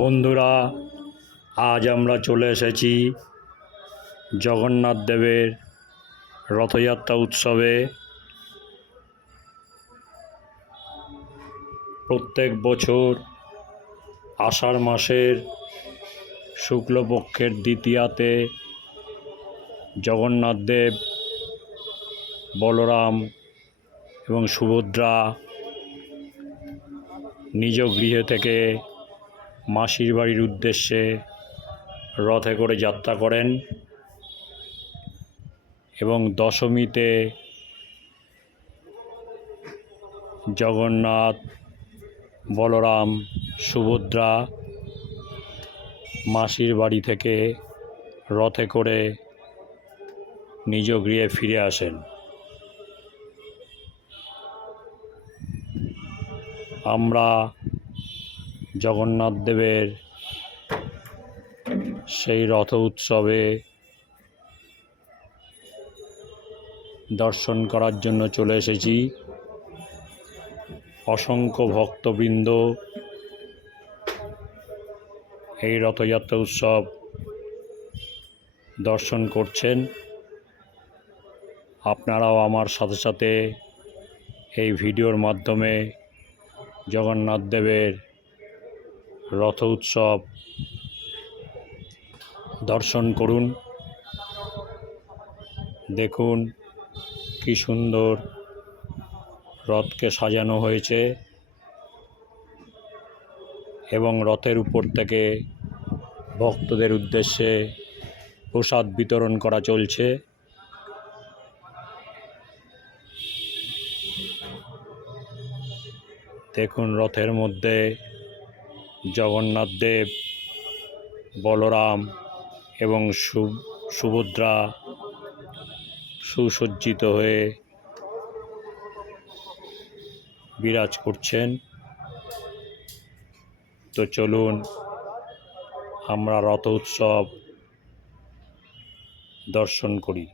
বন্ধুরা, আজ আমরা চলে এসেছি জগন্নাথ দেবের রথযাত্রা উৎসবে। প্রত্যেক বছর আষাঢ় মাসের শুক্লপক্ষের দ্বিতীয়াতে জগন্নাথ দেব, বলরাম এবং সুভদ্রা নিজ গৃহে থেকে মাসির বাড়ির উদ্দেশ্যে রথে করে যাত্রা করেন এবং দশমীতে জগন্নাথ, বলরাম, সুভদ্রা মাসির বাড়ি থেকে রথে করে নিজ গৃহে ফিরে আসেন। আমরা জগন্নাথ দেবের সেই রথ উৎসবে দর্শন করার জন্য চলে এসেছি। অসংখ্য ভক্তবৃন্দ এই রথযাত্রা উৎসব দর্শন করছেন। আপনারাও আমার সাথে সাথে এই ভিডিওর মাধ্যমে জগন্নাথ দেবের রথ উৎসব দর্শন করুন। দেখুন কি সুন্দর রথকে সাজানো হয়েছে এবং রথের উপর থেকে ভক্তদের উদ্দেশ্যে প্রসাদ বিতরণ করা চলছে। দেখুন রথের মধ্যে জগন্নাথ দেব, বলরাম এবং সুভদ্রা সুসজ্জিত হয়ে বিরাজ করছেন। তো চলুন আমরা রথ উৎসব দর্শন করি।